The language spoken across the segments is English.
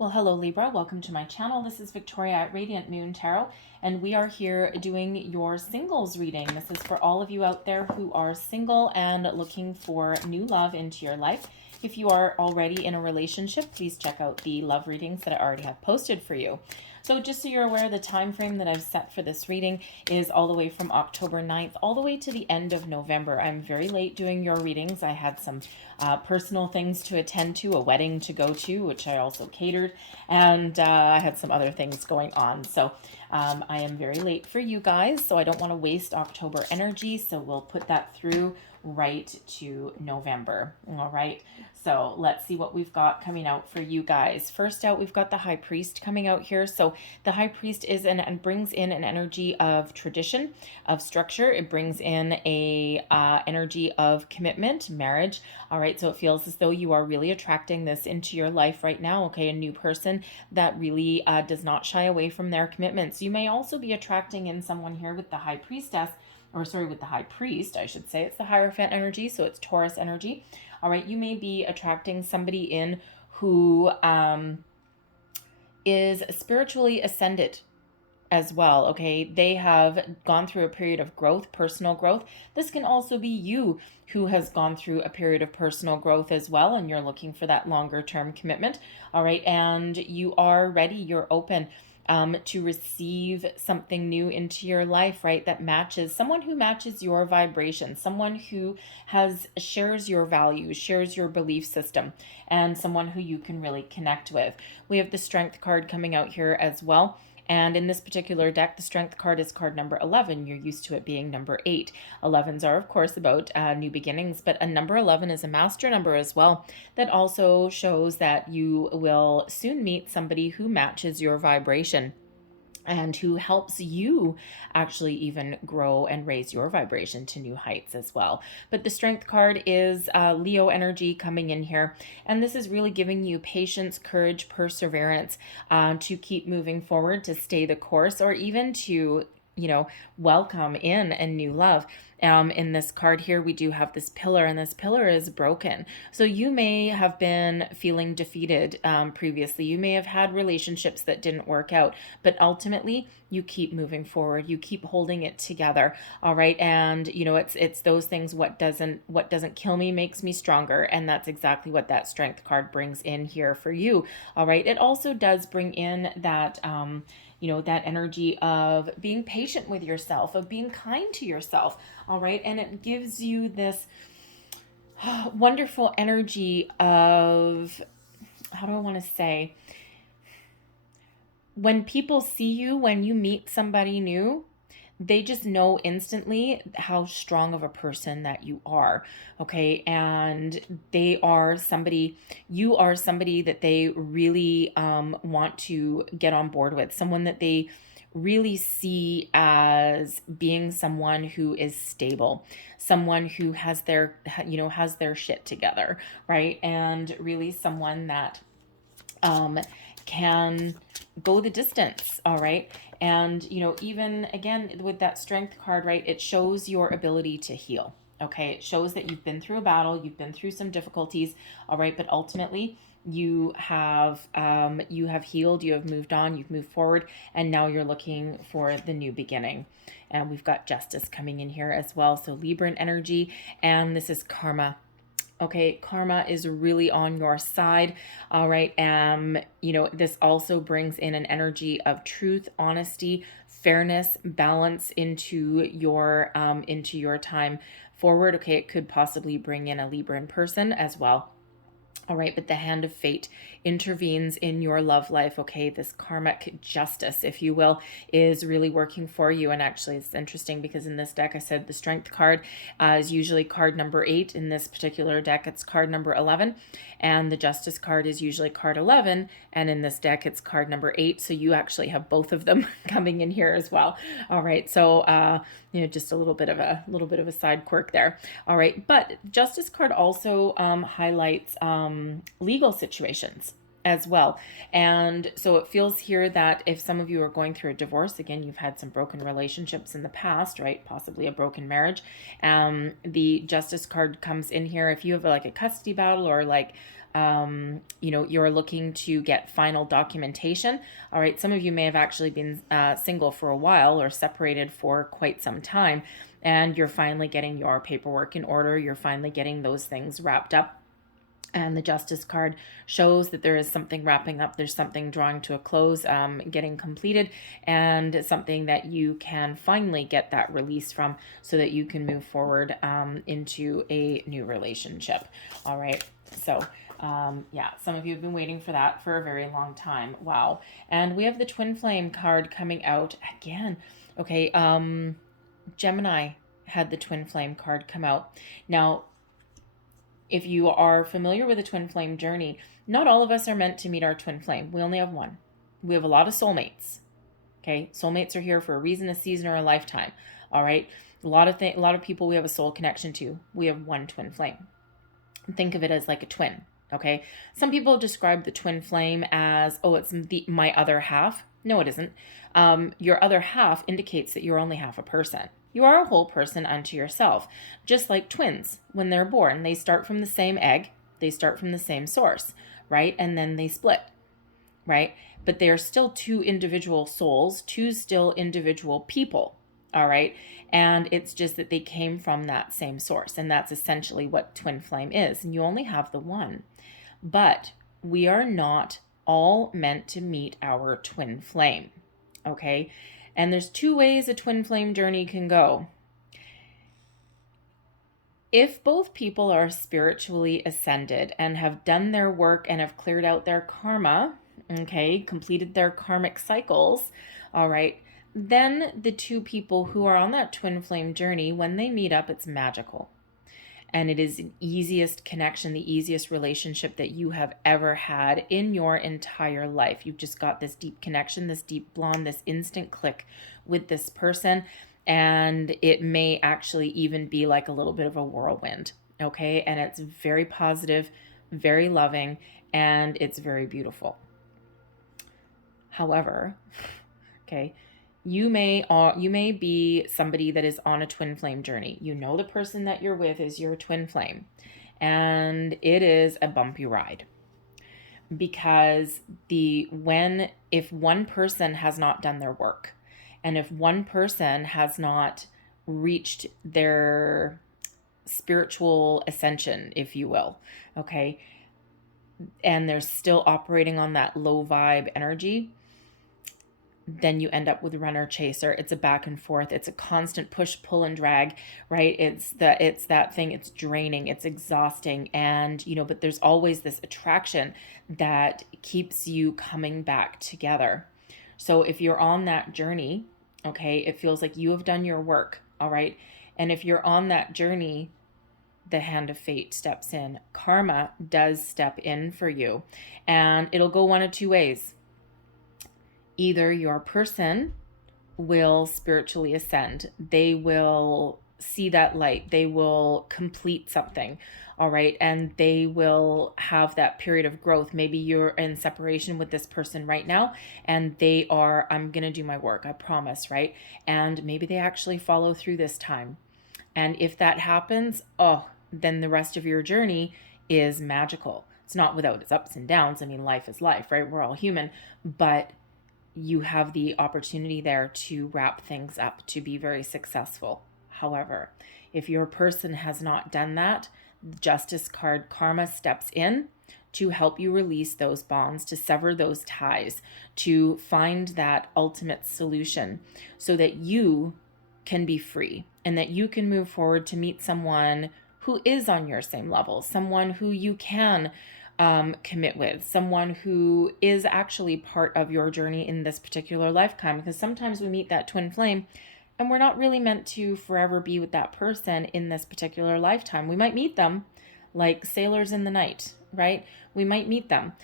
Well, hello Libra, welcome to my channel. This is Victoria at Radiant Moon Tarot, and we are here doing your singles reading. This is for all of you out there who are single and looking for new love into your life. If you are already in a relationship, please check out the love readings that I already have posted for you. So just so you're aware, the time frame that I've set for this reading is all the way from October 9th all the way to the end of November. I'm very late doing your readings. I had some personal things to attend to, a wedding to go to, which I also catered, and I had some other things going on. So I am very late for you guys, so I don't want to waste October energy, so we'll put that through right to November. All right, so let's see what we've got coming out for you guys. First out, we've got the High Priest coming out here. So the High Priest is and brings in an energy of tradition, of structure. It brings in a energy of commitment, marriage. All right, so it feels as though you are really attracting this into your life right now. Okay, a new person that really does not shy away from their commitments. You may also be attracting in someone here with the High Priestess, or sorry, with the High Priest, I should say. It's the Hierophant energy, so it's Taurus energy. All right, you may be attracting somebody in who is spiritually ascended as well. Okay, they have gone through a period of growth, personal growth. This can also be you who has gone through a period of personal growth as well, and you're looking for that longer term commitment. All right, and you are ready, you're open to receive something new into your life, right? That matches someone who matches your vibration, someone who shares your values, shares your belief system, and someone who you can really connect with. We have the Strength card coming out here as well. And in this particular deck, the Strength card is card number 11. You're used to it being number 8. 11s are, of course, about new beginnings, but a number 11 is a master number as well that also shows that you will soon meet somebody who matches your vibration and who helps you actually even grow and raise your vibration to new heights as well. But the Strength card is Leo energy coming in here, and this is really giving you patience, courage, perseverance to keep moving forward, to stay the course, or even to welcome in a new love. In this card here, we do have this pillar, and this pillar is broken. So you may have been feeling defeated previously. You may have had relationships that didn't work out, but ultimately you keep moving forward. You keep holding it together. All right. And it's those things. What doesn't kill me makes me stronger. And that's exactly what that Strength card brings in here for you. All right. It also does bring in that, that energy of being patient with yourself, of being kind to yourself. All right. And it gives you this wonderful energy of, how do I want to say, when people see you, when you meet somebody new, they just know instantly how strong of a person that you are. Okay. And you are somebody that they really want to get on board with, someone that they really see as being someone who is stable, someone who has their shit together, right? And really someone that can go the distance. All right. And, even again, with that Strength card, right, it shows your ability to heal. Okay. It shows that you've been through a battle, you've been through some difficulties. All right. But ultimately you have healed, you have moved on, you've moved forward, and now you're looking for the new beginning. And we've got Justice coming in here as well. So Libran energy, and this is karma. Okay, karma is really on your side. All right. This also brings in an energy of truth, honesty, fairness, balance into your time forward. Okay, it could possibly bring in a Libran person as well. All right, but the hand of fate intervenes in your love life. Okay, this karmic justice, if you will, is really working for you. And actually, it's interesting because in this deck, I said the Strength card is usually card number 8. In this particular deck, it's card number 11. And the Justice card is usually card 11. And in this deck, it's card number 8. So you actually have both of them coming in here as well. All right, so just a little bit of a side quirk there. All right, but Justice card also highlights legal situations as well. And so it feels here that if some of you are going through a divorce, again, you've had some broken relationships in the past, right? Possibly a broken marriage. The Justice card comes in here. If you have like a custody battle or like You know, you're looking to get final documentation. All right, some of you may have actually been single for a while or separated for quite some time, and you're finally getting your paperwork in order. You're finally getting those things wrapped up. And the Justice card shows that there is something wrapping up. There's something drawing to a close, getting completed, and something that you can finally get that release from so that you can move forward into a new relationship. All right. So, yeah, some of you have been waiting for that for a very long time. Wow. And we have the Twin Flame card coming out again. Okay. Gemini had the Twin Flame card come out. Now, if you are familiar with a twin flame journey, not all of us are meant to meet our twin flame. We only have one. We have a lot of soulmates. Okay, soulmates are here for a reason, a season, or a lifetime. All right, a lot of people we have a soul connection to. We have one twin flame. Think of it as like a twin. Okay, some people describe the twin flame as, oh, it's my other half. No, it isn't. Your other half indicates that you're only half a person. You are a whole person unto yourself. Just like twins, when they're born, they start from the same egg, they start from the same source, right? And then they split, right? But they are still two individual souls, two still individual people, all right? And it's just that they came from that same source. And that's essentially what twin flame is. And you only have the one. But we are not all meant to meet our twin flame, okay? And there's two ways a twin flame journey can go. If both people are spiritually ascended and have done their work and have cleared out their karma, okay, completed their karmic cycles, all right, then the two people who are on that twin flame journey, when they meet up, it's magical. And it is the easiest connection, the easiest relationship that you have ever had in your entire life. You've just got this deep connection, this deep bond, this instant click with this person. And it may actually even be like a little bit of a whirlwind, okay? And it's very positive, very loving, and it's very beautiful. However, okay, you may be somebody that is on a twin flame journey. You know the person that you're with is your twin flame, and it is a bumpy ride, because if one person has not done their work, and if one person has not reached their spiritual ascension, if you will, okay, and they're still operating on that low vibe energy, then you end up with runner chaser. It's a back and forth. It's a constant push, pull, and drag, right? It's that thing. It's draining. It's exhausting. And, but there's always this attraction that keeps you coming back together. So if you're on that journey, okay, it feels like you have done your work, all right? And if you're on that journey, the hand of fate steps in. Karma does step in for you. And it'll go one of two ways. Either your person will spiritually ascend. They will see that light. They will complete something, all right? And they will have that period of growth. Maybe you're in separation with this person right now, and they are, I'm going to do my work, I promise, right? And maybe they actually follow through this time. And if that happens, then the rest of your journey is magical. It's not without its ups and downs. I mean, life is life, right? We're all human, but you have the opportunity there to wrap things up, to be very successful. However, if your person has not done that, the Justice card, karma, steps in to help you release those bonds, to sever those ties, to find that ultimate solution so that you can be free and that you can move forward to meet someone who is on your same level, someone who you can commit with, someone who is actually part of your journey in this particular lifetime. Because sometimes we meet that twin flame and we're not really meant to forever be with that person in this particular lifetime. We might meet them like sailors in the night, right? We might meet them,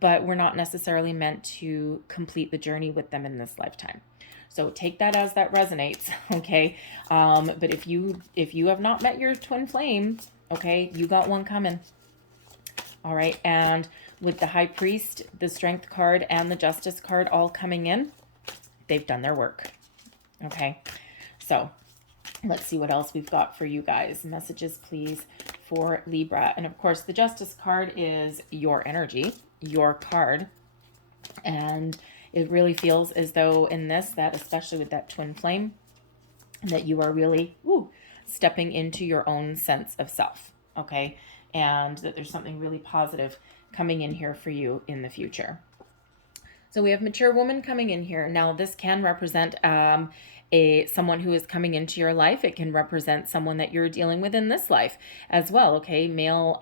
but we're not necessarily meant to complete the journey with them in this lifetime. So take that as that resonates, okay? But if you have not met your twin flame, okay, you got one coming. All right, and with the High Priest, the Strength card, and the Justice card all coming in, they've done their work. Okay, so let's see what else we've got for you guys. Messages, please, for Libra. And of course, the Justice card is your energy, your card. And it really feels as though in this, that especially with that twin flame, that you are really stepping into your own sense of self, okay? And that there's something really positive coming in here for you in the future. So we have mature woman coming in here. Now this can represent someone who is coming into your life. It can represent someone that you're dealing with in this life as well, okay? Male,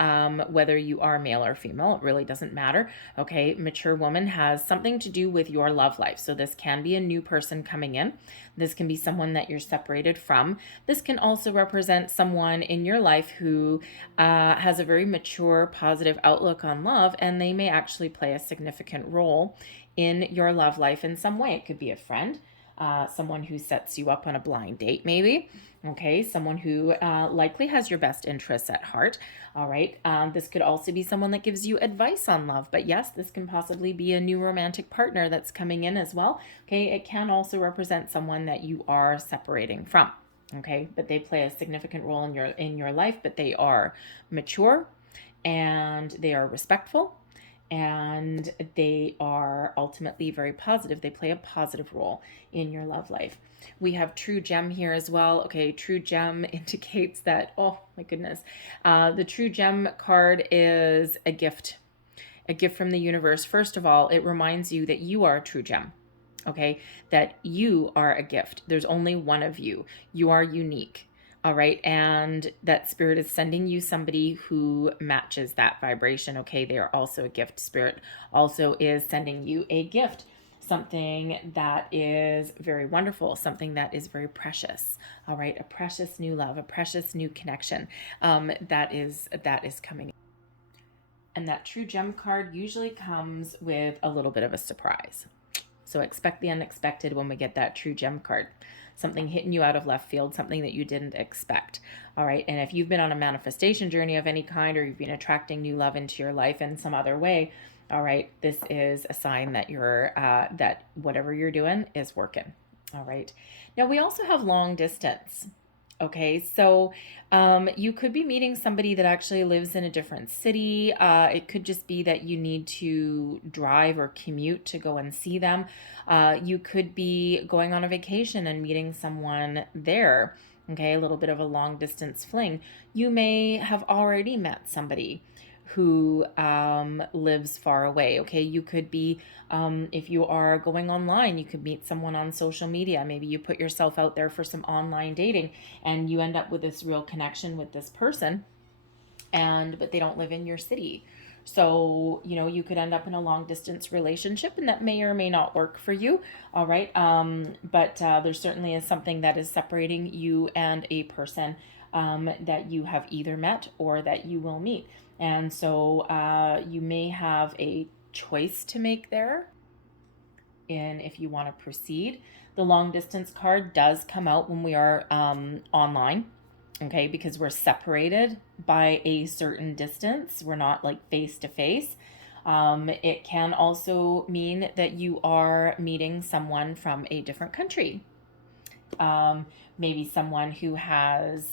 whether you are male or female, it really doesn't matter, okay? Mature woman has something to do with your love life. So this can be a new person coming in. This can be someone that you're separated from. This can also represent someone in your life who has a very mature, positive outlook on love, and they may actually play a significant role in your love life in some way. It could be a friend, someone who sets you up on a blind date maybe, okay? Someone who likely has your best interests at heart, all right? This could also be someone that gives you advice on love, but yes, this can possibly be a new romantic partner that's coming in as well, okay? It can also represent someone that you are separating from, okay? But they play a significant role in your life, but they are mature and they are respectful, and they are ultimately very positive. They play a positive role in your love life. We have True Gem here as well. Okay, True Gem indicates that, oh my goodness, the True Gem card is a gift from the universe. First of all, it reminds you that you are a true gem, okay? That you are a gift. There's only one of you. You are unique. All right. And that spirit is sending you somebody who matches that vibration. Okay. They are also a gift. Spirit also is sending you a gift, something that is very wonderful, something that is very precious. All right. A precious new love, a precious new connection that is coming. And that True Gem card usually comes with a little bit of a surprise. So expect the unexpected when we get that True Gem card. Something hitting you out of left field, something that you didn't expect. All right. And if you've been on a manifestation journey of any kind, or you've been attracting new love into your life in some other way, all right, this is a sign that you're, that whatever you're doing is working. All right. Now we also have long distance. Okay, so you could be meeting somebody that actually lives in a different city. It could just be that you need to drive or commute to go and see them. You could be going on a vacation and meeting someone there. Okay, a little bit of a long distance fling. You may have already met somebody who lives far away. Okay, you could be, if you are going online, you could meet someone on social media. Maybe you put yourself out there for some online dating and you end up with this real connection with this person, but they don't live in your city. So, you know, you could end up in a long distance relationship, and that may or may not work for you. All right. But there certainly is something that is separating you and a person that you have either met or that you will meet. And so you may have a choice to make there in if you want to proceed. The long distance card does come out when we are online, okay, because we're separated by a certain distance. We're not like face to face. It can also mean that you are meeting someone from a different country. Maybe someone who has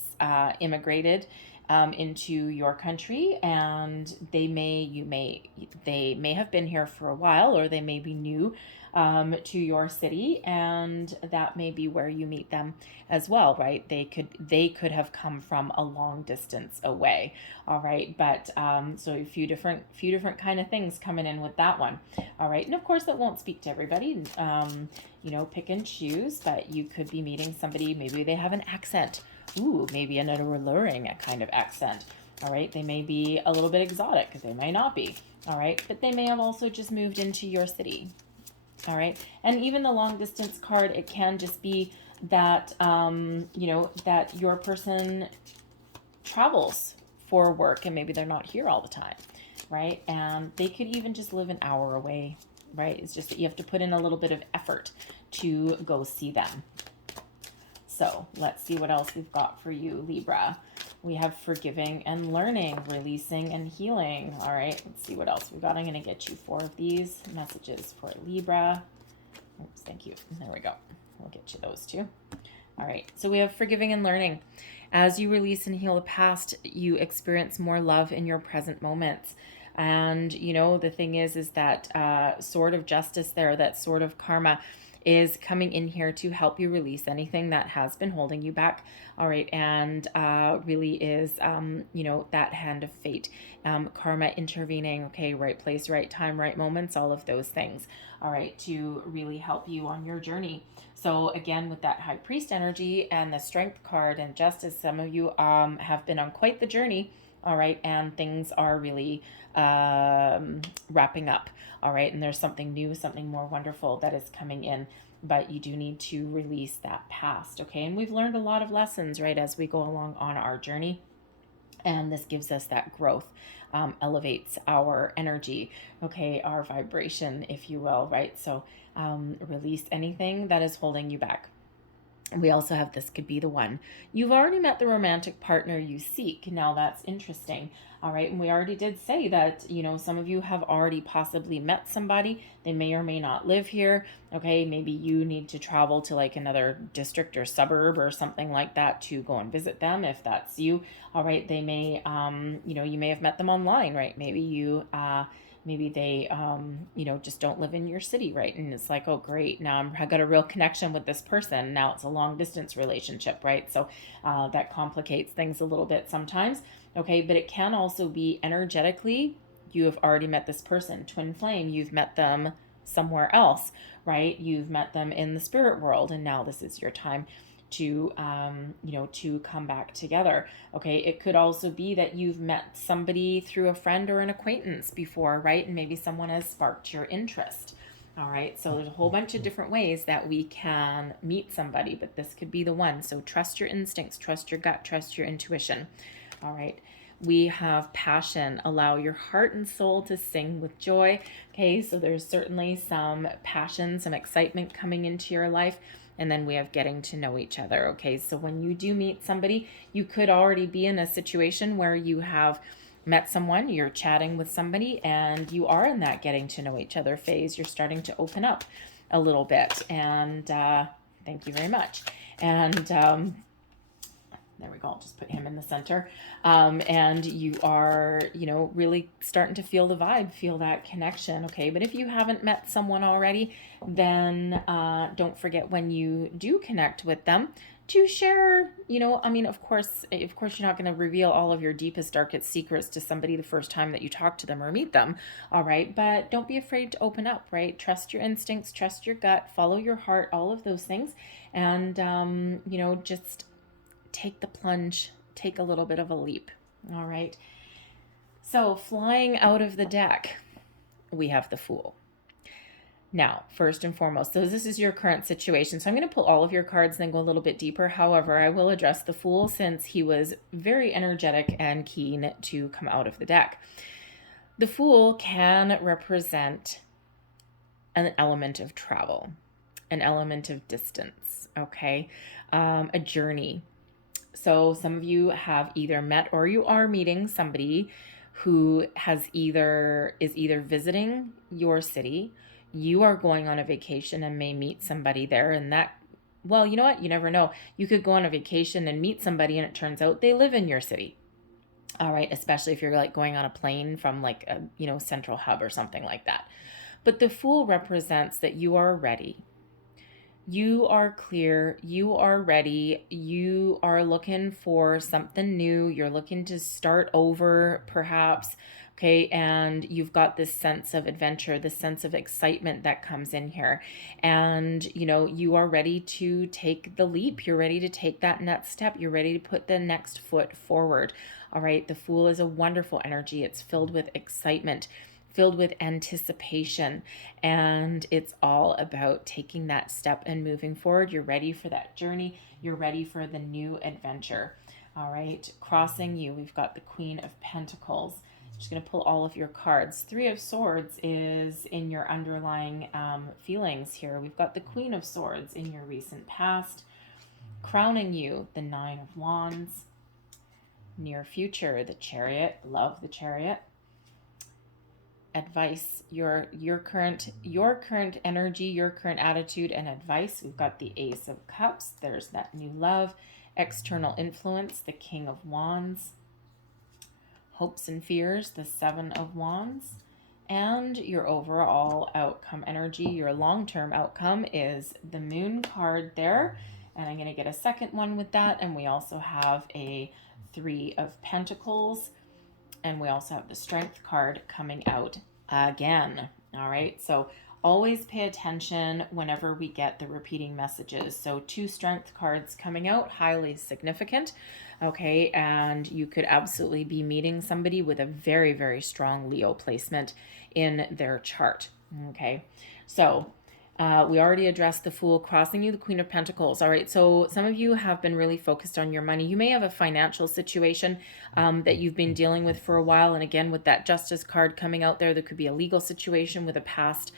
immigrated into your country, and they may have been here for a while, or they may be new to your city, and that may be where you meet them as well, right? They could have come from a long distance away. All right, but so a few different kind of things coming in with that one. All right, and of course that won't speak to everybody. You know, pick and choose, but you could be meeting somebody, maybe they have an accent. Ooh, maybe an alluring kind of accent. All right, they may be a little bit exotic, they may not be. All right, but they may have also just moved into your city. All right, and even the long distance card, it can just be that you know, that your person travels for work, and maybe they're not here all the time, right? And they could even just live an hour away, right? It's just that you have to put in a little bit of effort to go see them. So let's see what else we've got for you, Libra. We have forgiving and learning, releasing and healing. All right, let's see what else we've got. I'm going to get you 4 of these messages for Libra. Oops, thank you. There we go. We'll get you those too. All right, so we have forgiving and learning. As you release and heal the past, you experience more love in your present moments. And, you know, the thing is that sword of justice there, that sword of karma, is coming in here to help you release anything that has been holding you back. All right, and really is, you know, that hand of fate, karma intervening, okay, right place, right time, right moments, all of those things, all right, to really help you on your journey. So again, with that high priest energy and the strength card and justice, some of you have been on quite the journey, all right, and things are really wrapping up, all right, and there's something new, something more wonderful that is coming in, but you do need to release that past, okay? And we've learned a lot of lessons, right, as we go along on our journey, and this gives us that growth, elevates our energy, okay, our vibration, if you will, right? So release anything that is holding you back. We also have this could be the one. You've already met the romantic partner you seek. Now that's interesting. All right. And we already did say that, you know, some of you have already possibly met somebody. They may or may not live here. Okay. Maybe you need to travel to like another district or suburb or something like that to go and visit them if that's you. All right. They may, you know, you may have met them online, right? Maybe you, maybe they, you know, just don't live in your city, right? And it's like, oh, great. Now I've got a real connection with this person. Now it's a long distance relationship, right? So that complicates things a little bit sometimes. Okay. But it can also be energetically, you have already met this person. Twin flame, you've met them somewhere else, right? You've met them in the spirit world. And now this is your time to you know, to come back together. Okay, it could also be that you've met somebody through a friend or an acquaintance before, right? And maybe someone has sparked your interest. All right, so there's a whole bunch of different ways that we can meet somebody, but this could be the one. So trust your instincts, trust your gut, trust your intuition. All right, we have passion. Allow your heart and soul to sing with joy. Okay, so there's certainly some passion, some excitement coming into your life. And then we have getting to know each other. Okay, so when you do meet somebody, you could already be in a situation where you have met someone, you're chatting with somebody, and you are in that getting to know each other phase. You're starting to open up a little bit. And thank you very much. And there we go. I'll just put him in the center. And you are, you know, really starting to feel the vibe, feel that connection. Okay. But if you haven't met someone already, then don't forget when you do connect with them to share, you know, I mean, of course, you're not going to reveal all of your deepest, darkest secrets to somebody the first time that you talk to them or meet them. All right. But don't be afraid to open up, right? Trust your instincts, trust your gut, follow your heart, all of those things. And, you know, just take the plunge, take a little bit of a leap. All right. So flying out of the deck, we have the Fool. Now, first and foremost, so this is your current situation. So I'm going to pull all of your cards and then go a little bit deeper. However, I will address the Fool since he was very energetic and keen to come out of the deck. The Fool can represent an element of travel, an element of distance, okay? A journey. So some of you have either met or you are meeting somebody who is either visiting your city. You are going on a vacation and may meet somebody there, and that, well, you know what? You never know. You could go on a vacation and meet somebody and it turns out they live in your city. All right, especially if you're like going on a plane from like a, you know, central hub or something like that. But the Fool represents that you are ready. You are clear, you are ready, you are looking for something new, you're looking to start over perhaps, okay, and you've got this sense of adventure, this sense of excitement that comes in here, and you know, you are ready to take the leap, you're ready to take that next step, you're ready to put the next foot forward. All right, the Fool is a wonderful energy, it's filled with excitement, filled with anticipation, and it's all about taking that step and moving forward. You're ready for that journey. You're ready for the new adventure. All right, crossing you, we've got the Queen of Pentacles. I'm just going to pull all of your cards. Three of Swords is in your underlying feelings here. We've got the Queen of Swords in your recent past. Crowning you, the Nine of Wands. Near future, the Chariot. Love the Chariot. advice, your current energy, your current attitude and advice. We've got the Ace of Cups. There's that new love, external influence, the King of Wands, hopes and fears, the Seven of Wands, and your overall outcome energy. Your long-term outcome is the Moon card there, and I'm going to get a second one with that. And we also have a Three of Pentacles, and we also have the Strength card coming out again. All right, so always pay attention whenever we get the repeating messages. So 2 Strength cards coming out, highly significant. Okay, and you could absolutely be meeting somebody with a very, very strong Leo placement in their chart. Okay, so we already addressed the Fool crossing you, the Queen of Pentacles. All right, so some of you have been really focused on your money. You may have a financial situation that you've been dealing with for a while. And again, with that Justice card coming out there, there could be a legal situation with a past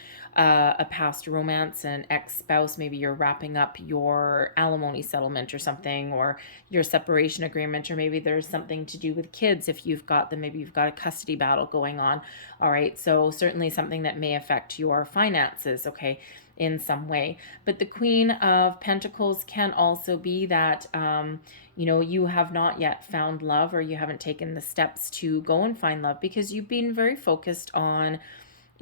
romance, an ex-spouse. Maybe you're wrapping up your alimony settlement or something, or your separation agreement, or maybe there's something to do with kids if you've got them. Maybe you've got a custody battle going on. All right, so certainly something that may affect your finances, okay, in some way. But the Queen of Pentacles can also be that, you know, you have not yet found love, or you haven't taken the steps to go and find love because you've been very focused on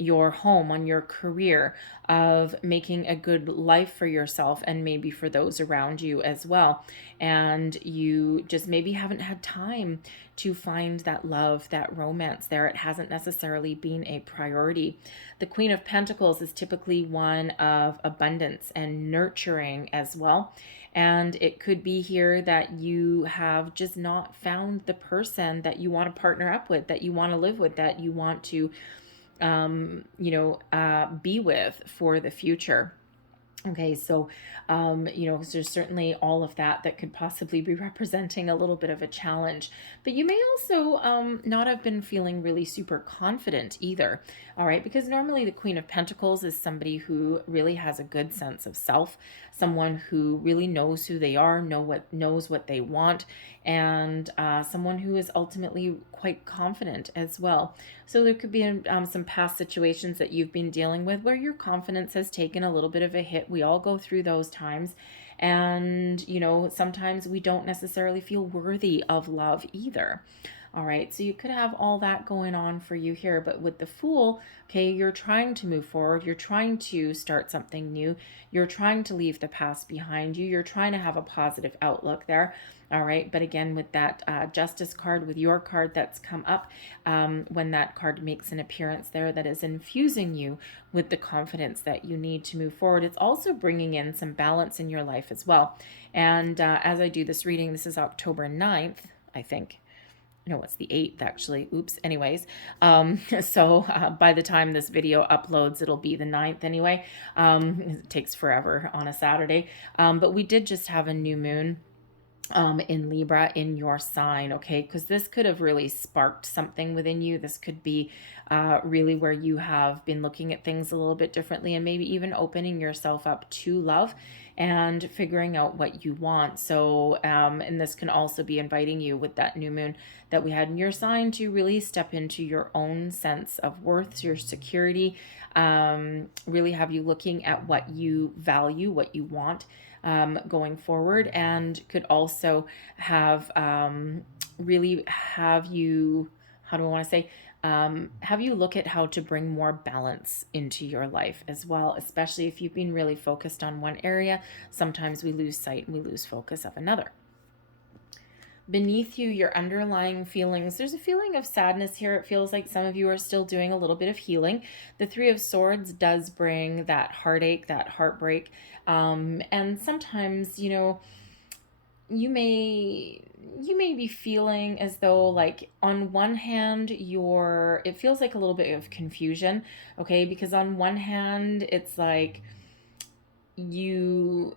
your home, on your career, of making a good life for yourself and maybe for those around you as well. And you just maybe haven't had time to find that love, that romance there. It hasn't necessarily been a priority. The Queen of Pentacles is typically one of abundance and nurturing as well. And it could be here that you have just not found the person that you want to partner up with, that you want to live with, that you want to be with for the future. Okay, so, there's certainly all of that could possibly be representing a little bit of a challenge. But you may also not have been feeling really super confident either, all right? Because normally the Queen of Pentacles is somebody who really has a good sense of self, someone who really knows who they are, knows what they want, and someone who is ultimately quite confident as well. So there could be some past situations that you've been dealing with where your confidence has taken a little bit of a hit. We all go through those times. And, sometimes we don't necessarily feel worthy of love either. All right, so you could have all that going on for you here. But with the Fool, okay, you're trying to move forward. You're trying to start something new. You're trying to leave the past behind you. You're trying to have a positive outlook there. All right, but again, with that Justice card, with your card that's come up, when that card makes an appearance there, that is infusing you with the confidence that you need to move forward. It's also bringing in some balance in your life as well. And as I do this reading, this is October 9th, I think. No, it's the 8th actually. Oops. Anyways, so by the time this video uploads, it'll be the 9th anyway. It takes forever on a Saturday. But we did just have a new moon in Libra in your sign, okay? Because this could have really sparked something within you. This could be really where you have been looking at things a little bit differently, and maybe even opening yourself up to love and figuring out what you want. So, and this can also be inviting you with that new moon that we had in your sign to really step into your own sense of worth, your security, really have you looking at what you value, what you want going forward, and could also have really have you, how do I want to say, have you look at how to bring more balance into your life as well, especially if you've been really focused on one area. Sometimes we lose sight and we lose focus of another. Beneath you, your underlying feelings. There's a feeling of sadness here. It feels like some of you are still doing a little bit of healing. The Three of Swords does bring that heartache, that heartbreak. And sometimes, you may be feeling as though, like, on one hand, it feels like a little bit of confusion, okay? Because on one hand, it's like you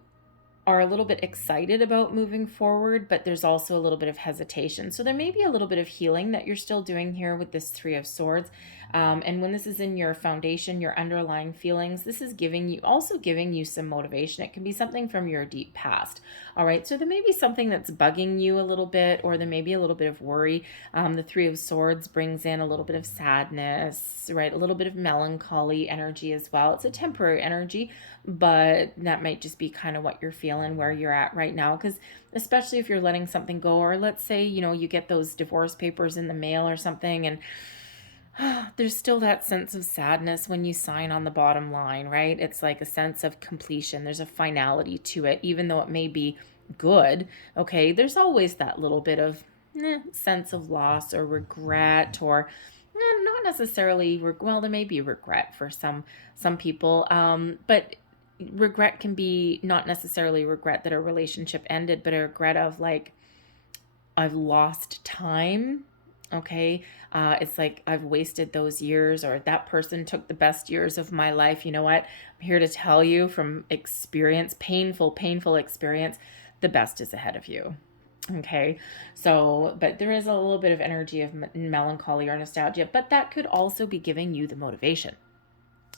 are a little bit excited about moving forward, but there's also a little bit of hesitation. So there may be a little bit of healing that you're still doing here with this Three of Swords. And when this is in your foundation, your underlying feelings, this is also giving you some motivation. It can be something from your deep past. All right. So there may be something that's bugging you a little bit, or there may be a little bit of worry. The Three of Swords brings in a little bit of sadness, right? A little bit of melancholy energy as well. It's a temporary energy, but that might just be kind of what you're feeling where you're at right now. Because especially if you're letting something go, or let's say, you get those divorce papers in the mail or something, and there's still that sense of sadness when you sign on the bottom line, right? It's like a sense of completion. There's a finality to it, even though it may be good. Okay, there's always that little bit of sense of loss or regret, or not necessarily. Well, there may be regret for some people, but regret can be not necessarily regret that a relationship ended, but a regret of like, I've lost time. Okay. It's like I've wasted those years, or that person took the best years of my life. You know what? I'm here to tell you from experience, painful experience, the best is ahead of you. Okay. So, but there is a little bit of energy of melancholy or nostalgia, but that could also be giving you the motivation.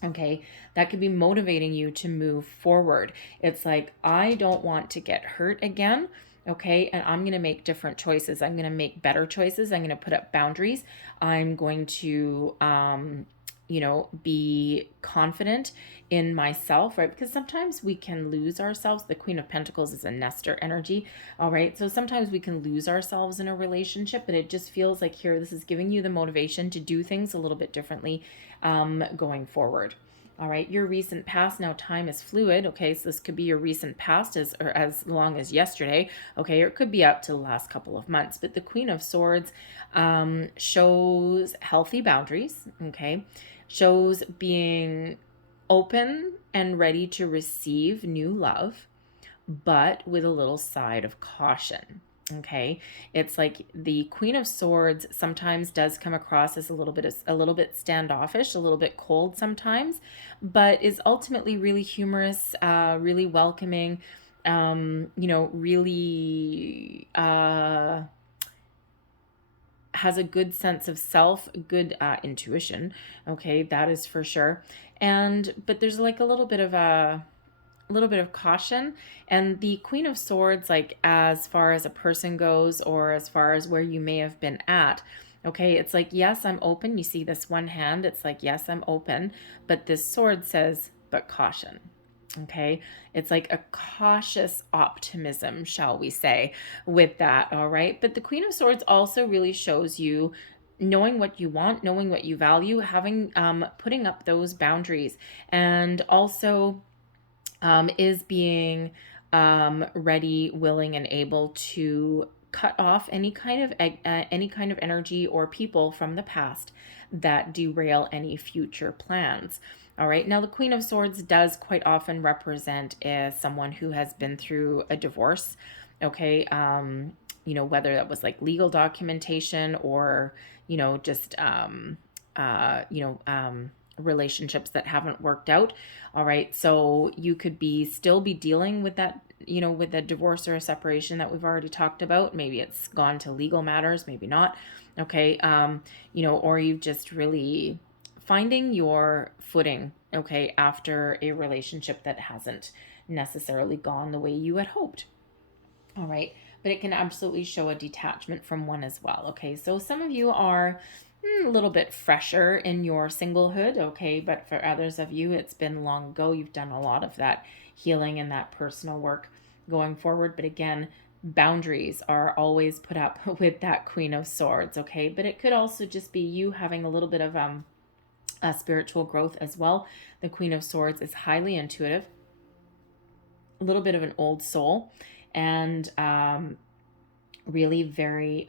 Okay, that could be motivating you to move forward. It's like, I don't want to get hurt again. Okay, and I'm going to make different choices. I'm going to make better choices. I'm going to put up boundaries. I'm going to, be confident in myself, right? Because sometimes we can lose ourselves. The Queen of Pentacles is a nester energy. All right, so sometimes we can lose ourselves in a relationship, but it just feels like here, this is giving you the motivation to do things a little bit differently going forward. All right, your recent past, now time is fluid. Okay, so this could be your recent past as long as yesterday. Okay, or it could be up to the last couple of months. But the Queen of Swords shows healthy boundaries. Okay, shows being open and ready to receive new love, but with a little side of caution. Okay, it's like the Queen of Swords sometimes does come across as a little bit standoffish, a little bit cold sometimes, but is ultimately really humorous, really welcoming, really has a good sense of self, good intuition. Okay, that is for sure. But there's like a little bit of caution. And the Queen of Swords, like as far as a person goes, or as far as where you may have been at, okay, it's like, yes, I'm open. You see this one hand, it's like, yes, I'm open, but this sword says, but caution. Okay, it's like a cautious optimism, shall we say, with that. All right, but the Queen of Swords also really shows you knowing what you want, knowing what you value, having putting up those boundaries, and also is being ready, willing, and able to cut off any kind of energy or people from the past that derail any future plans. All right. Now, the Queen of Swords does quite often represent someone who has been through a divorce. Okay. Whether that was like legal documentation, or, just, relationships that haven't worked out. All right. So you could still be dealing with that, with a divorce or a separation that we've already talked about. Maybe it's gone to legal matters, maybe not. Okay. Or you've just really finding your footing, okay, after a relationship that hasn't necessarily gone the way you had hoped. All right. But it can absolutely show a detachment from one as well. Okay. So some of you are a little bit fresher in your singlehood, okay, but for others of you, it's been long ago. You've done a lot of that healing and that personal work going forward. But again, boundaries are always put up with that Queen of Swords, okay? But it could also just be you having a little bit of spiritual growth as well. The Queen of Swords is highly intuitive, a little bit of an old soul, and really very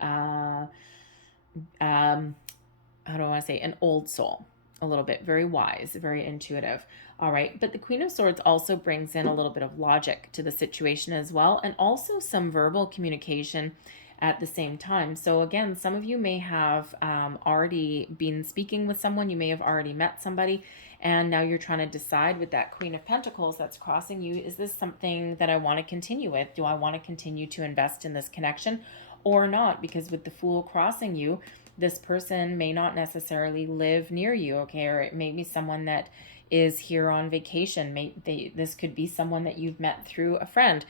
how do I want to say, an old soul, a little bit, very wise, very intuitive. All right. But the Queen of Swords also brings in a little bit of logic to the situation as well, and also some verbal communication at the same time. So again, some of you may have already been speaking with someone. You may have already met somebody, and now you're trying to decide with that Queen of Pentacles that's crossing you, is this something that I want to continue with? Do I want to continue to invest in this connection or not? Because with the Fool crossing you, this person may not necessarily live near you, okay? Or it may be someone that is here on vacation. This could be someone that you've met through a friend.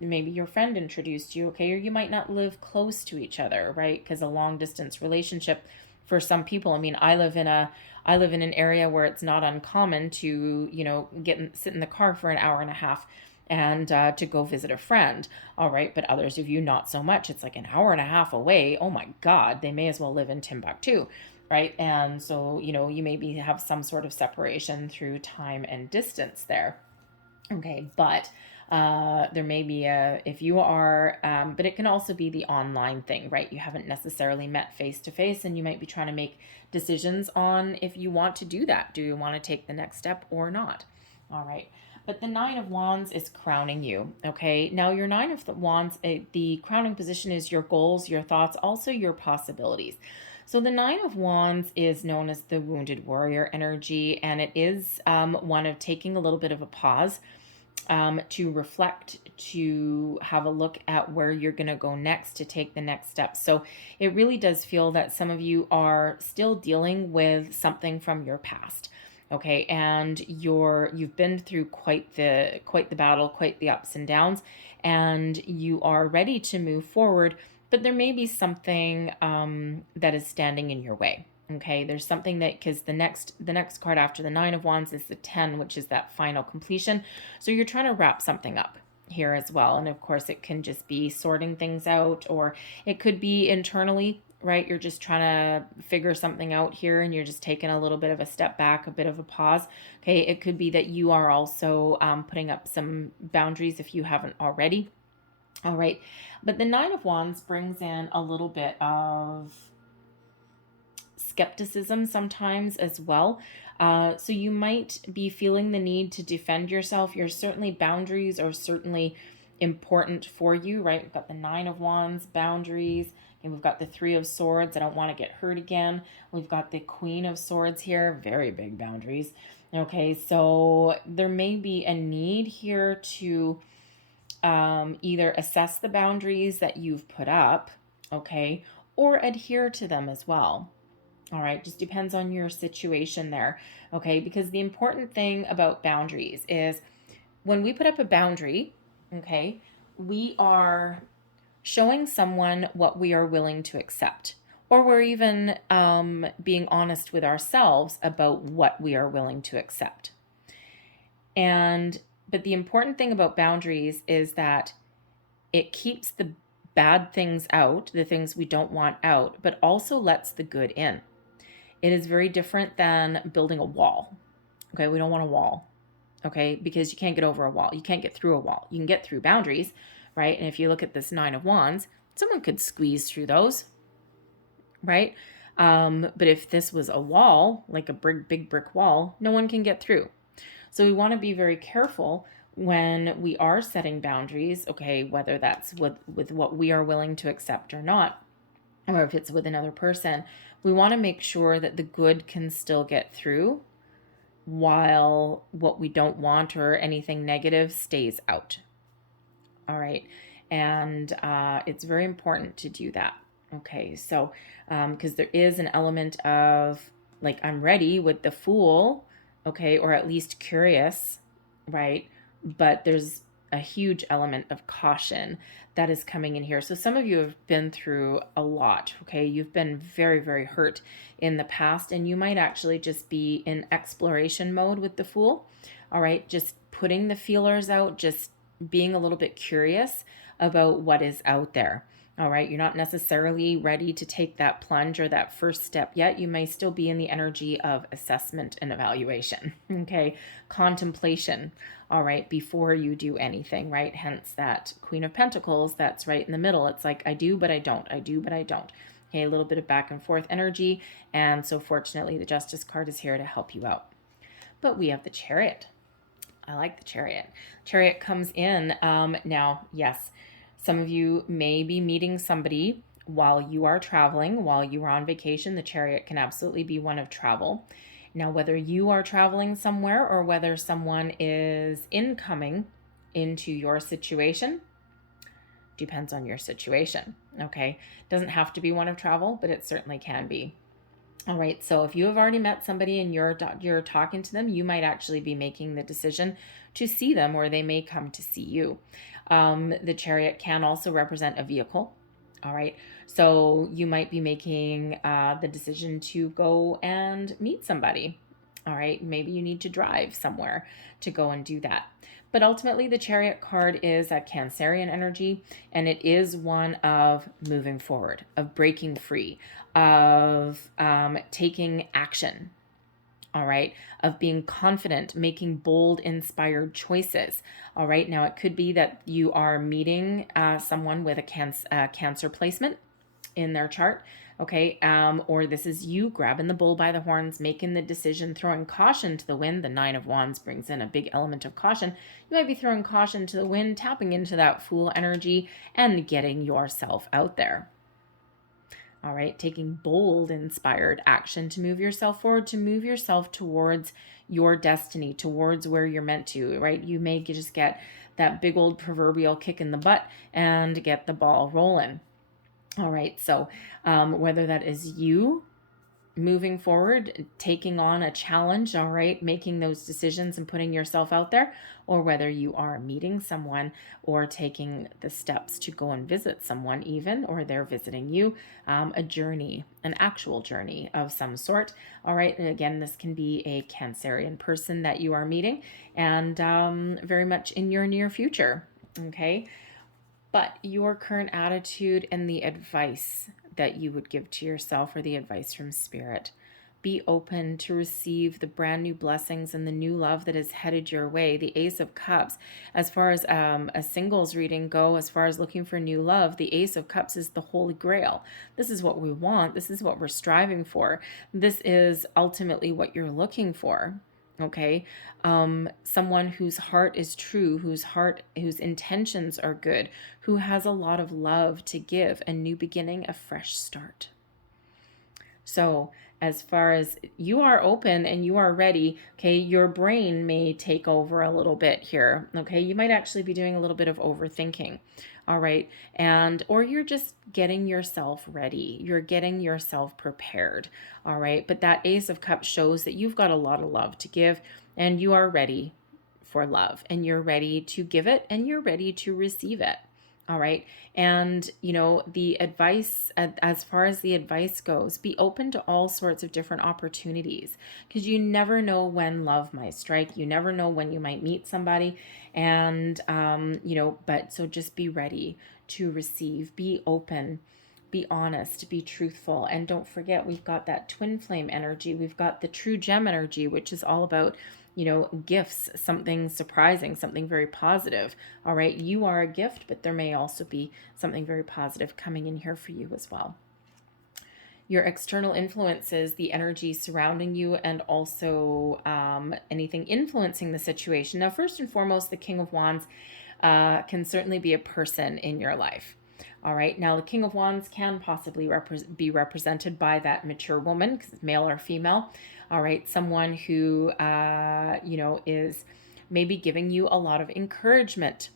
Maybe your friend introduced you, okay? Or you might not live close to each other, right? Because a long distance relationship for some people, I mean, I live in an area where it's not uncommon to, sit in the car for an hour and a half and to go visit a friend. All right. But others of you, not so much. It's like an hour and a half away. Oh my God, they may as well live in Timbuktu. Right. And so, you maybe have some sort of separation through time and distance there. Okay. But there may be if you are, but it can also be the online thing, right? You haven't necessarily met face to face, and you might be trying to make decisions on if you want to do that. Do you want to take the next step or not? All right. But the Nine of Wands is crowning you, okay? Now, your Nine of Wands, the crowning position is your goals, your thoughts, also your possibilities. So the Nine of Wands is known as the wounded warrior energy, and it is one of taking a little bit of a pause to reflect, to have a look at where you're going to go next, to take the next step. So it really does feel that some of you are still dealing with something from your past. Okay, and you've been through quite the battle, quite the ups and downs, and you are ready to move forward, but there may be something that is standing in your way. Okay, there's something that, because the next card after the Nine of Wands is the 10, which is that final completion. So you're trying to wrap something up here as well. And of course, it can just be sorting things out, or it could be internally, right? You're just trying to figure something out here, and you're just taking a little bit of a step back, a bit of a pause. Okay, it could be that you are also putting up some boundaries if you haven't already. All right, but the Nine of Wands brings in a little bit of skepticism sometimes as well. So you might be feeling the need to defend yourself. Boundaries are certainly important for you, right? We've got the Nine of Wands, boundaries, and we've got the Three of Swords. I don't want to get hurt again. We've got the Queen of Swords here, very big boundaries. Okay, so there may be a need here to either assess the boundaries that you've put up, okay, or adhere to them as well. All right, just depends on your situation there, okay? Because the important thing about boundaries is when we put up a boundary, okay, we are showing someone what we are willing to accept, or we're even being honest with ourselves about what we are willing to accept. But the important thing about boundaries is that it keeps the bad things out, the things we don't want out, but also lets the good in. It is very different than building a wall. Okay, we don't want a wall. Okay, because you can't get over a wall. You can't get through a wall. You can get through boundaries, right? And if you look at this Nine of Wands, someone could squeeze through those, right? But if this was a wall, like a big brick wall, no one can get through. So we want to be very careful when we are setting boundaries, okay, whether that's with what we are willing to accept or not, or if it's with another person. We want to make sure that the good can still get through while what we don't want or anything negative stays out. All right. And it's very important to do that. Okay. So, because there is an element of like, I'm ready with the Fool, okay, or at least curious, right? But there's a huge element of caution that is coming in here. So some of you have been through a lot, okay? You've been very, very hurt in the past, and you might actually just be in exploration mode with the Fool, all right? Just putting the feelers out, just being a little bit curious about what is out there. All right, you're not necessarily ready to take that plunge or that first step yet. You may still be in the energy of assessment and evaluation, okay? Contemplation, all right, before you do anything, right? Hence that Queen of Pentacles, that's right in the middle. It's like, I do, but I don't. I do, but I don't. Okay, a little bit of back and forth energy. And so fortunately, the Justice card is here to help you out. But we have the Chariot. I like the Chariot. Chariot comes in. Now, yes, some of you may be meeting somebody while you are traveling, while you are on vacation. The Chariot can absolutely be one of travel. Now, whether you are traveling somewhere or whether someone is incoming into your situation, Depends on your situation, okay? Doesn't have to be one of travel, but it certainly can be. All right, so if you have already met somebody and you're talking to them, you might actually be making the decision to see them, or they may come to see you. The Chariot can also represent a vehicle. All right, so you might be making the decision to go and meet somebody. All right, maybe you need to drive somewhere to go and do that. But ultimately, the Chariot card is a Cancerian energy, and it is one of moving forward, of breaking free, of taking action. All right, of being confident, making bold, inspired choices. All right, now it could be that you are meeting someone with a Cancer placement in their chart, okay, or this is you grabbing the bull by the horns, making the decision, throwing caution to the wind. The Nine of Wands brings in a big element of caution. You might be throwing caution to the wind, tapping into that Fool energy, and getting yourself out there. All right, taking bold, inspired action to move yourself forward, to move yourself towards your destiny, towards where you're meant to, right? You may just get that big old proverbial kick in the butt and get the ball rolling. All right, so whether that is you moving forward, taking on a challenge, all right, making those decisions and putting yourself out there, or whether you are meeting someone or taking the steps to go and visit someone even, or they're visiting you, a journey, an actual journey of some sort. All right, and again, this can be a Cancerian person that you are meeting, and very much in your near future, okay? But your current attitude and the advice that you would give to yourself, or the advice from Spirit, be open to receive the brand new blessings and the new love that is headed your way. The Ace of Cups, as far as a singles reading go, as far as looking for new love, the Ace of Cups is the Holy Grail. This is what we want. This is what we're striving for. This is ultimately what you're looking for. Okay, someone whose heart is true, whose intentions are good, who has a lot of love to give, a new beginning, a fresh start. So as far as you are open and you are ready, okay, your brain may take over a little bit here. Okay, you might actually be doing a little bit of overthinking. All right, or you're just getting yourself ready. You're getting yourself prepared. All right, but that Ace of Cups shows that you've got a lot of love to give, and you are ready for love, and you're ready to give it, and you're ready to receive it. All right, and the advice, as far as the advice goes, be open to all sorts of different opportunities, because you never know when love might strike. You never know when you might meet somebody, and but so just be ready to receive, be open, be honest, be truthful. And don't forget, we've got that twin flame energy, we've got the true gem energy, which is all about gifts, something surprising, something very positive. All right, you are a gift, but there may also be something very positive coming in here for you as well. Your external influences, the energy surrounding you, and also anything influencing the situation. Now, first and foremost, the King of Wands can certainly be a person in your life. All right, now the King of Wands can possibly be represented by that mature woman, because it's male or female. All right, someone who, is maybe giving you a lot of encouragement.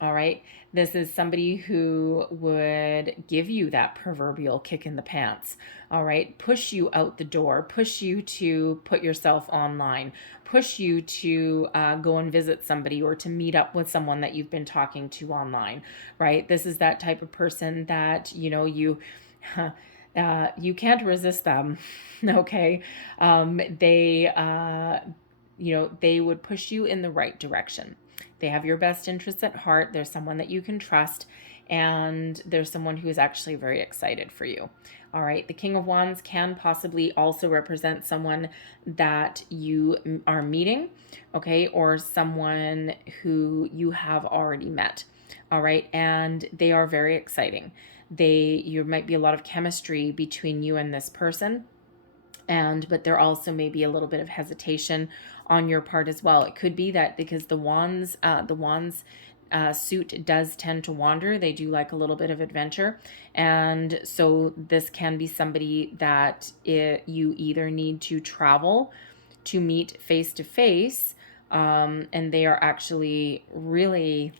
All right, this is somebody who would give you that proverbial kick in the pants. All right, push you out the door, push you to put yourself online, push you to go and visit somebody, or to meet up with someone that you've been talking to online, right? This is that type of person that, you can't resist them, okay? They would push you in the right direction. They have your best interests at heart. There's someone that you can trust, and there's someone who is actually very excited for you. All right, the King of Wands can possibly also represent someone that you are meeting, okay, or someone who you have already met. All right, and they are very exciting. You might be a lot of chemistry between you and this person, but there also may be a little bit of hesitation on your part as well. It could be that because the wands suit does tend to wander. They do like a little bit of adventure. And so this can be somebody that you either need to travel to meet face to face, and they are actually really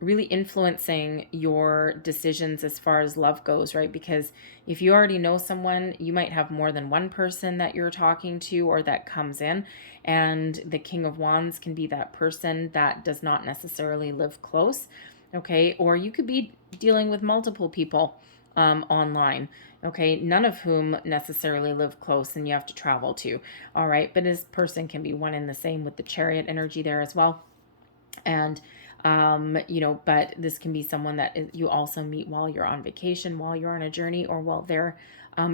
really influencing your decisions as far as love goes, right? Because if you already know someone, you might have more than one person that you're talking to or that comes in. And the King of Wands can be that person that does not necessarily live close, okay? Or you could be dealing with multiple people online, okay? None of whom necessarily live close and you have to travel to, all right? But this person can be one and the same with the Chariot energy there as well. And you know, but this can be someone that you also meet while you're on vacation, while you're on a journey, or while they're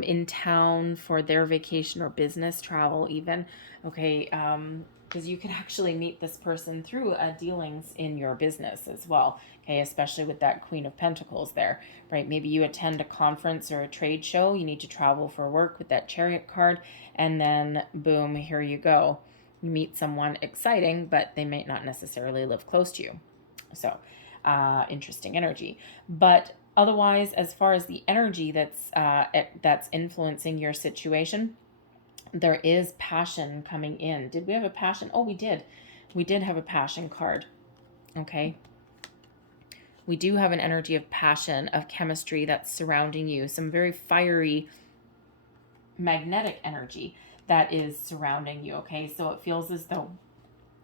in town for their vacation or business travel even, okay? Because you can actually meet this person through dealings in your business as well, okay? Especially with that Queen of Pentacles there, right? Maybe you attend a conference or a trade show, you need to travel for work with that Chariot card, and then boom, here you go. You meet someone exciting, but they may not necessarily live close to you. So interesting energy. But otherwise, as far as the energy that's influencing your situation, there is passion coming in. Did we have a passion? Oh, we did. We did have a passion card. Okay. We do have an energy of passion, of chemistry that's surrounding you. Some very fiery magnetic energy that is surrounding you, okay? So it feels as though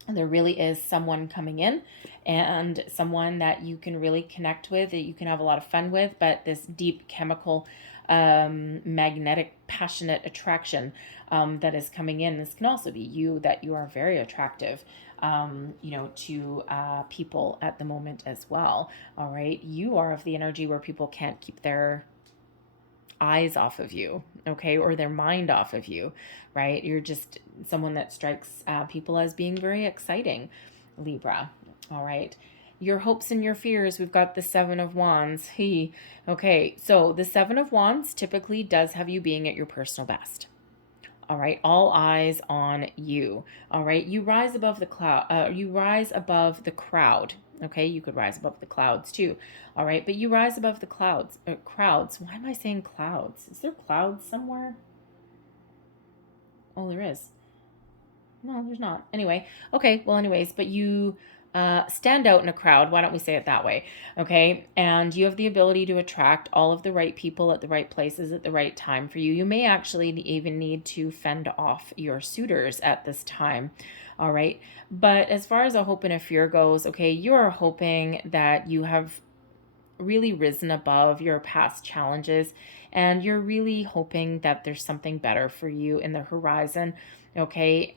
there really is someone coming in and someone that you can really connect with, that you can have a lot of fun with, but this deep chemical, magnetic, passionate attraction that is coming in. This can also be you, that you are very attractive, you know, to people at the moment as well, all right? You are of the energy where people can't keep their eyes off of you, okay, or their mind off of you, right? You're just someone that strikes people as being very exciting, Libra, all right? Your hopes and your fears, we've got the Seven of Wands. Okay, so the Seven of Wands typically does have you being at your personal best. All right, all eyes on you. All right, you rise above the cloud. You rise above the crowd. Okay, you could rise above the clouds too. All right, but you rise above the crowds. Why am I saying clouds? Is there clouds somewhere? Oh, there is. No, there's not. Anyway, okay, well, anyways, but you stand out in a crowd. Why don't we say it that way? Okay, and you have the ability to attract all of the right people at the right places at the right time for you. You may actually even need to fend off your suitors at this time. All right, but as far as a hope and a fear goes, okay, you are hoping that you have really risen above your past challenges and you're really hoping that there's something better for you in the horizon, okay?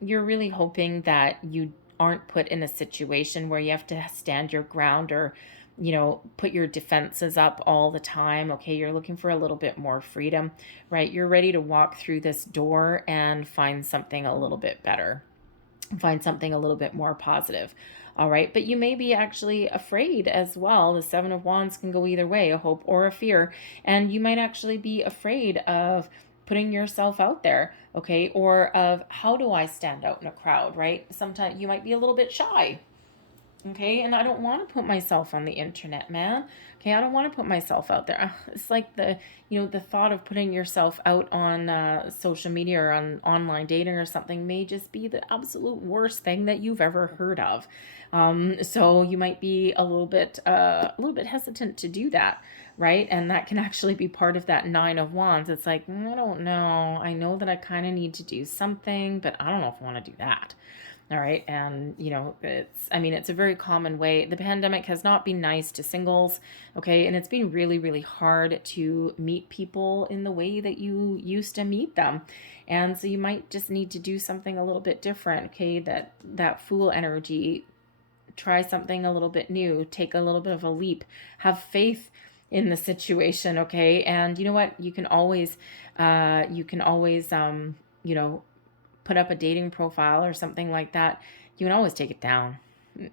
You're really hoping that you aren't put in a situation where you have to stand your ground or, you know, put your defenses up all the time, okay? You're looking for a little bit more freedom, right? You're ready to walk through this door and find something a little bit better, find something a little bit more positive. All right, but you may be actually afraid as well. The Seven of Wands can go either way, a hope or a fear, and you might actually be afraid of putting yourself out there, okay, or of how do I stand out in a crowd, right? Sometimes you might be a little bit shy, okay, and I don't want to put myself on the internet, man. Okay, I don't want to put myself out there. It's like the, you know, the thought of putting yourself out on social media or on online dating or something may just be the absolute worst thing that you've ever heard of. So you might be a little bit hesitant to do that, right? And that can actually be part of that Nine of Wands. It's like, I don't know. I know that I kind of need to do something, but I don't know if I want to do that. All right. And, you know, it's a very common way. The pandemic has not been nice to singles. Okay. And it's been really, really hard to meet people in the way that you used to meet them. And so you might just need to do something a little bit different. Okay. That Fool energy, try something a little bit new, take a little bit of a leap, have faith in the situation. Okay. And you know what? You can always, you know, put up a dating profile or something like that. You can always take it down.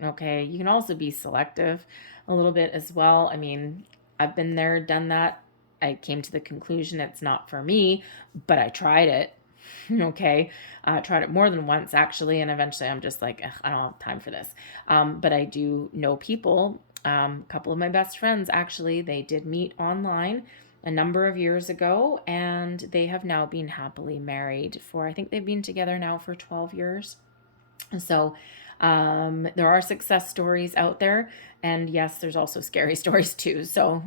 Okay. You can also be selective a little bit as well. I mean, I've been there, done that. I came to the conclusion it's not for me, but I tried it. Okay. Tried it more than once actually. And eventually I'm just like, I don't have time for this. But I do know people, a couple of my best friends, actually, they did meet online a number of years ago, and they have now been happily married for, I think they've been together now for 12 years. So there are success stories out there, and yes, there's also scary stories too. So,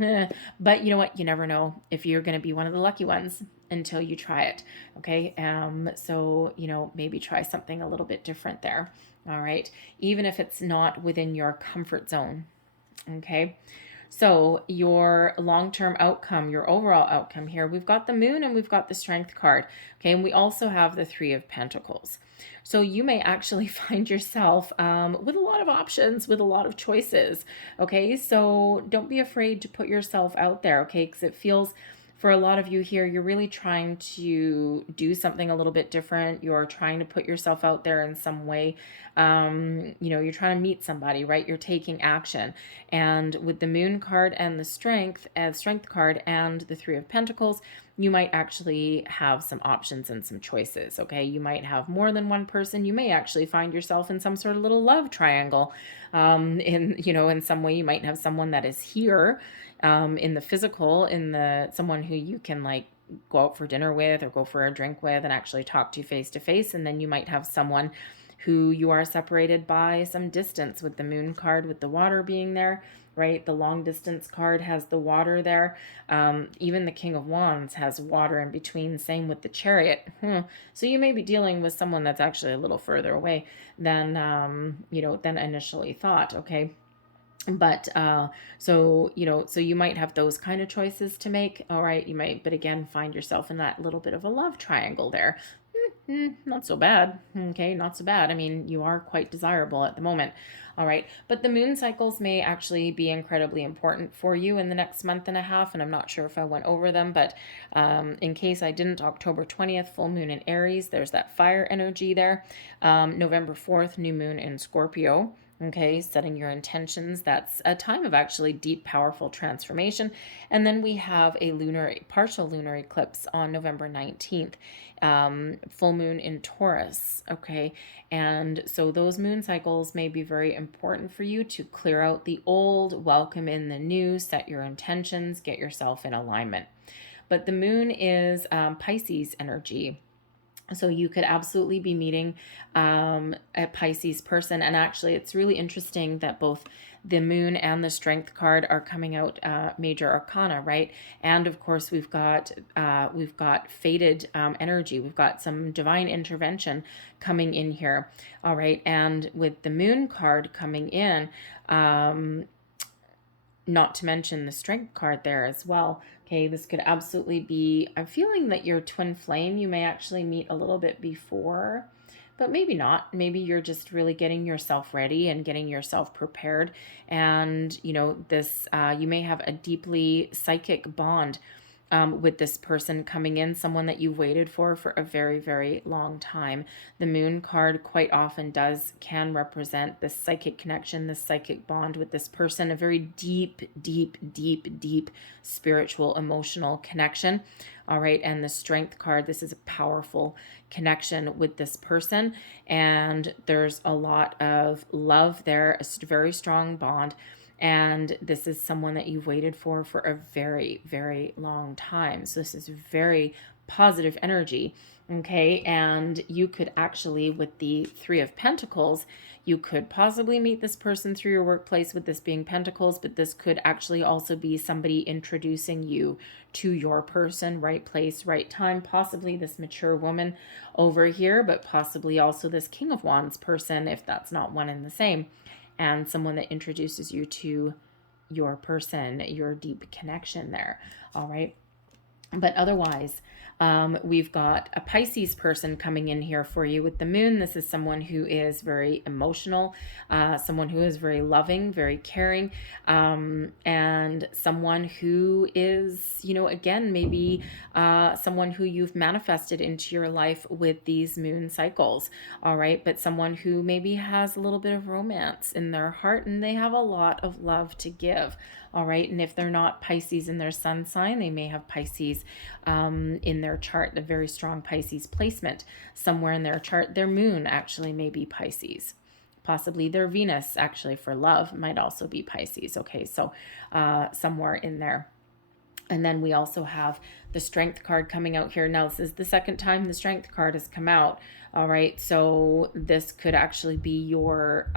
but you know what? You never know if you're going to be one of the lucky ones until you try it. Okay. So, you know, maybe try something a little bit different there. All right. Even if it's not within your comfort zone. Okay. So your long-term outcome, your overall outcome here, we've got the moon and we've got the strength card. Okay. And we also have the 3 of Pentacles. So you may actually find yourself with a lot of options, with a lot of choices. Okay. So don't be afraid to put yourself out there. Okay. Because it feels, for a lot of you here, you're really trying to do something a little bit different. You're trying to put yourself out there in some way. You know, you're trying to meet somebody, right? You're taking action. And with the moon card and the strength card and the 3 of Pentacles, you might actually have some options and some choices. Okay. You might have more than one person. You may actually find yourself in some sort of little love triangle. In some way, you might have someone that is here, in the physical, someone who you can like go out for dinner with or go for a drink with and actually talk to face to face. And then you might have someone who you are separated by some distance, with the moon card, with the water being there, right? The long distance card has the water there. Even the King of Wands has water in between, same with the Chariot. So you may be dealing with someone that's actually a little further away than initially thought. Okay. But so you might have those kind of choices to make. All right. You might, but again, find yourself in that little bit of a love triangle there. Not so bad. Okay, not so bad. I mean, you are quite desirable at the moment. All right. But the moon cycles may actually be incredibly important for you in the next month and a half. And I'm not sure if I went over them, but in case I didn't, October 20th, full moon in Aries. There's that fire energy there. November 4th, new moon in Scorpio. Okay, setting your intentions. That's a time of actually deep, powerful transformation. And then we have a partial lunar eclipse on November 19th, full moon in Taurus. Okay, and so those moon cycles may be very important for you to clear out the old, welcome in the new, set your intentions, get yourself in alignment. But the moon is Pisces energy. So you could absolutely be meeting a Pisces person. And actually, it's really interesting that both the moon and the strength card are coming out major arcana, right? And of course, we've got fated energy. We've got some divine intervention coming in here. All right. And with the moon card coming in, not to mention the strength card there as well. Okay, this could absolutely be, I'm feeling that your twin flame, you may actually meet a little bit before, but maybe not. Maybe you're just really getting yourself ready and getting yourself prepared. And, this, you may have a deeply psychic bond with this person coming in, someone that you've waited for a very, very long time. The moon card quite often can represent this psychic connection, this psychic bond with this person, a very deep, deep, deep, deep spiritual, emotional connection. All right. And the strength card, this is a powerful connection with this person. And there's a lot of love there, a very strong bond. And this is someone that you've waited for a very, very long time. So this is very positive energy. Okay. And you could actually, with the 3 of Pentacles, you could possibly meet this person through your workplace, with this being Pentacles, but this could actually also be somebody introducing you to your person, right place, right time, possibly this mature woman over here, but possibly also this King of Wands person, if that's not one and the same. And someone that introduces you to your person, your deep connection there. All right. But otherwise, we've got a Pisces person coming in here for you with the moon. This is someone who is very emotional, someone who is very loving, very caring, and someone who is, again, maybe someone who you've manifested into your life with these moon cycles. All right. But someone who maybe has a little bit of romance in their heart, and they have a lot of love to give. All right. And if they're not Pisces in their sun sign, they may have Pisces in their chart, a very strong Pisces placement somewhere in their chart. Their moon actually may be Pisces. Possibly their Venus, actually, for love, might also be Pisces. Okay. So somewhere in there. And then we also have the Strength card coming out here. Now, this is the second time the Strength card has come out. All right, so this could actually be your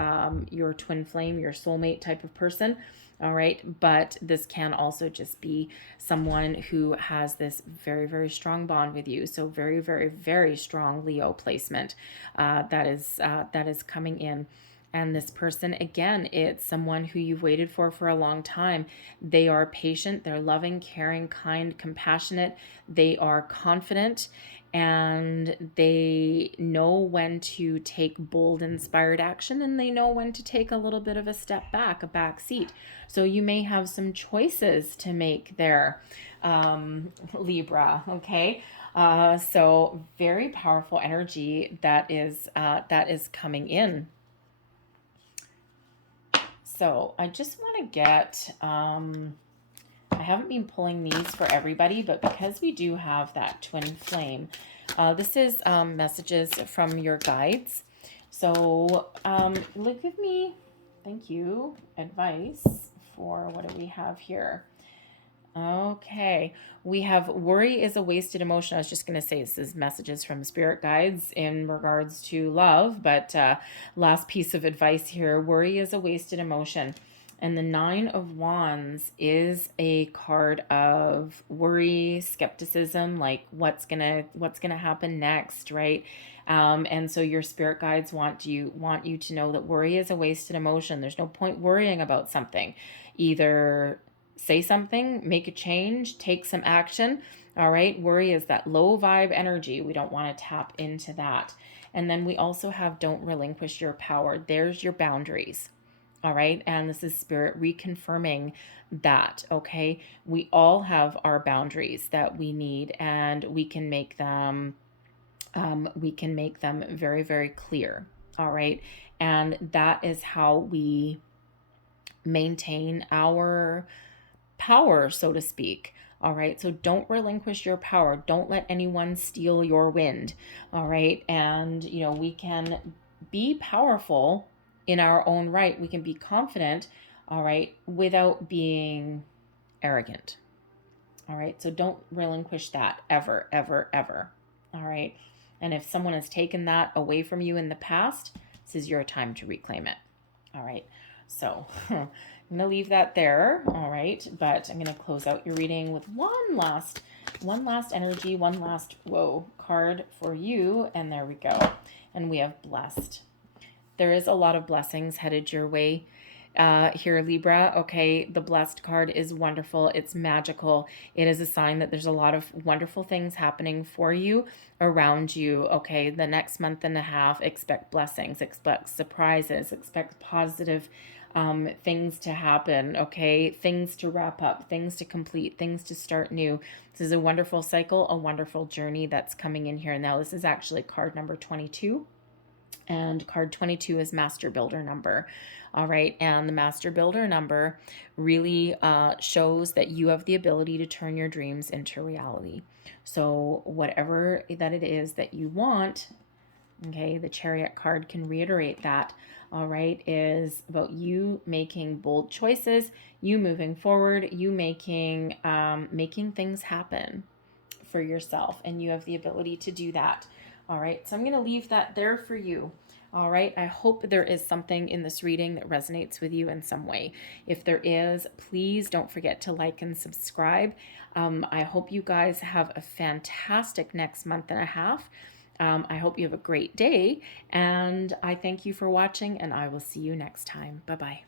twin flame, your soulmate type of person. All right, but this can also just be someone who has this very, very strong bond with you. So very, very, very strong Leo placement that is coming in. And this person, again, it's someone who you've waited for a long time. They are patient, they're loving, caring, kind, compassionate. They are confident, and they know when to take bold, inspired action, and they know when to take a little bit of a step back, a back seat. So you may have some choices to make there, Libra, okay? So very powerful energy that is coming in. So I just want to get, I haven't been pulling these for everybody, but because we do have that twin flame, this is messages from your guides. So give me, thank you, advice for what do we have here? Okay, we have worry is a wasted emotion. I was just going to say this is messages from spirit guides in regards to love, but last piece of advice here, worry is a wasted emotion. And the 9 of Wands is a card of worry, skepticism, like what's gonna happen next, right? And so your spirit guides want you to know that worry is a wasted emotion. There's no point worrying about something. Either say something, make a change, take some action. All right. Worry is that low vibe energy. We don't want to tap into that. And then we also have don't relinquish your power. There's your boundaries. All right. And this is spirit reconfirming that. Okay. We all have our boundaries that we need, and we can make them very, very clear. All right. And that is how we maintain our power, so to speak. All right. So don't relinquish your power. Don't let anyone steal your wind. All right. And, we can be powerful in our own right. We can be confident. All right. Without being arrogant. All right. So don't relinquish that ever, ever, ever. All right. And if someone has taken that away from you in the past, this is your time to reclaim it. All right. So I'm going to leave that there. All right. But I'm going to close out your reading with one last energy, one last card for you. And there we go. And we have blessed. There is a lot of blessings headed your way here, Libra. Okay. The blessed card is wonderful. It's magical. It is a sign that there's a lot of wonderful things happening for you, around you. Okay. The next month and a half, expect blessings, expect surprises, expect positive things to happen, okay? Things to wrap up, things to complete, things to start new. This is a wonderful cycle, a wonderful journey that's coming in here. Now, this is actually card number 22, and card 22 is Master Builder number. All right, and the Master Builder number really shows that you have the ability to turn your dreams into reality. So whatever that it is that you want, okay, the Chariot card can reiterate that. All right, is about you making bold choices, you moving forward, you making things happen for yourself, and you have the ability to do that. All right, so I'm going to leave that there for you. All right, I hope there is something in this reading that resonates with you in some way. If there is, please don't forget to like and subscribe. I hope you guys have a fantastic next month and a half. I hope you have a great day, and I thank you for watching, and I will see you next time. Bye-bye.